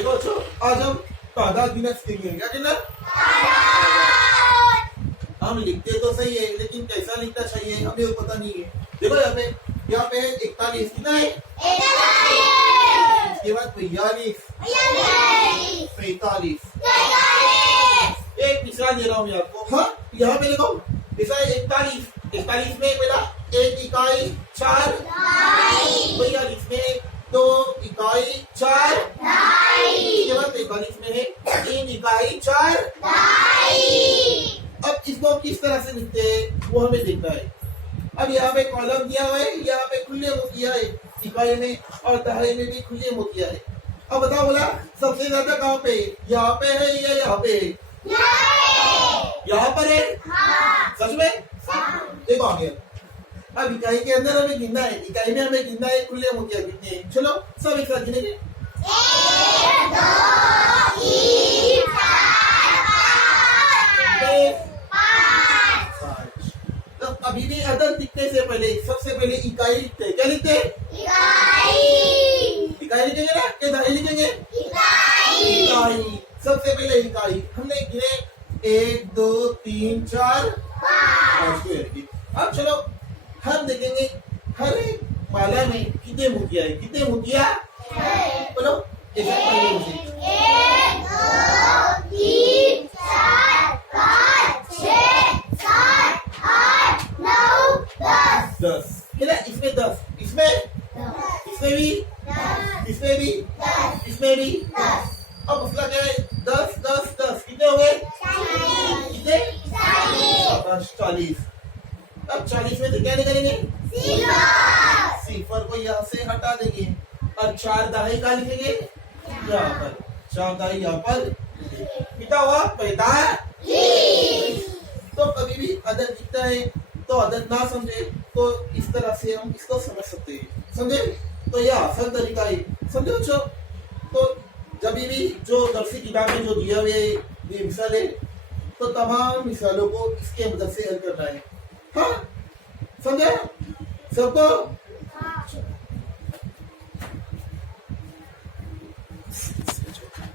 देखो बच्चों, आज हम तादाद गिनना सीखेंगे। क्या गिनना? हम लिखते तो सही है, लेकिन कैसा लिखना चाहिए हमें वो पता नहीं है। देखो यहाँ पे 41 कितना है? इसके बाद 42, 45, एक तीसरा दे रहा हूँ मैं आपको। हाँ, यहाँ पे देखो ऐसा है 41, 41 में पहला एक इकाई 4, 42 में 2 इकाई 4, इसके बाद 45 में है 3 इकाई 4। अब इसको किस तरह से लिखते हैं वो हमें देखना है। अब यहाँ पे कॉलम दिया हुआ है, यहाँ पे खुले मोतिया है इकाई में, और दहाई में भी खुले मोतिया है। अब बताओ बोला सबसे ज्यादा कहाँ पे? यहाँ पे है या यहाँ पे है? यहाँ पर है। सच में? देखो आगे। अब इकाई के अंदर हमें गिनना है, इकाई में हमें गिनना है खुले मोतिया कितने हैं। चलो सब एक साथ गिनेंगे। 1 2 3 4 5। तो अभी भी अदद लिखने से पहले सबसे पहले इकाई लिखते हैं। क्या लिखते हैं? इकाई लिखेंगे ना, क्या दहाई लिखेंगे? इकाई। सबसे पहले इकाई हमने गिने 1 2 3 4 5 को। अब चलो हम देखेंगे हर एक माला में कितने मोतिया है। कितने मोतिया? बोलो ऐसा पहले मुझे। 1 2 3 4 5 6 7 8 9 10 10 है ना? इसमें 10, इसमें भी, इसमें भी, इसमें भी। अब उसका क्या है? 10 10 10 कितने हो गए? कितने? 40। अब 40 में से क्या निकालेंगे? सिफर को यहाँ से हटा देंगे और 4 दहाई का लिखेंगे यहाँ पर। 4 दहाई यहाँ पर कितना हुआ? 45। तो कभी भी अदद दिखता है तो अदद ना समझे तो इस तरह से हम इसको समझ सकते हैं। समझे? तो यह आसान तरीका है। समझे बच्चों? तो जब भी जो दरसी किताब में जो दिया हुए ये मिसाल है, तो तमाम मिसालों को इसके मदद से हल करना है। हाँ, समझे सबको?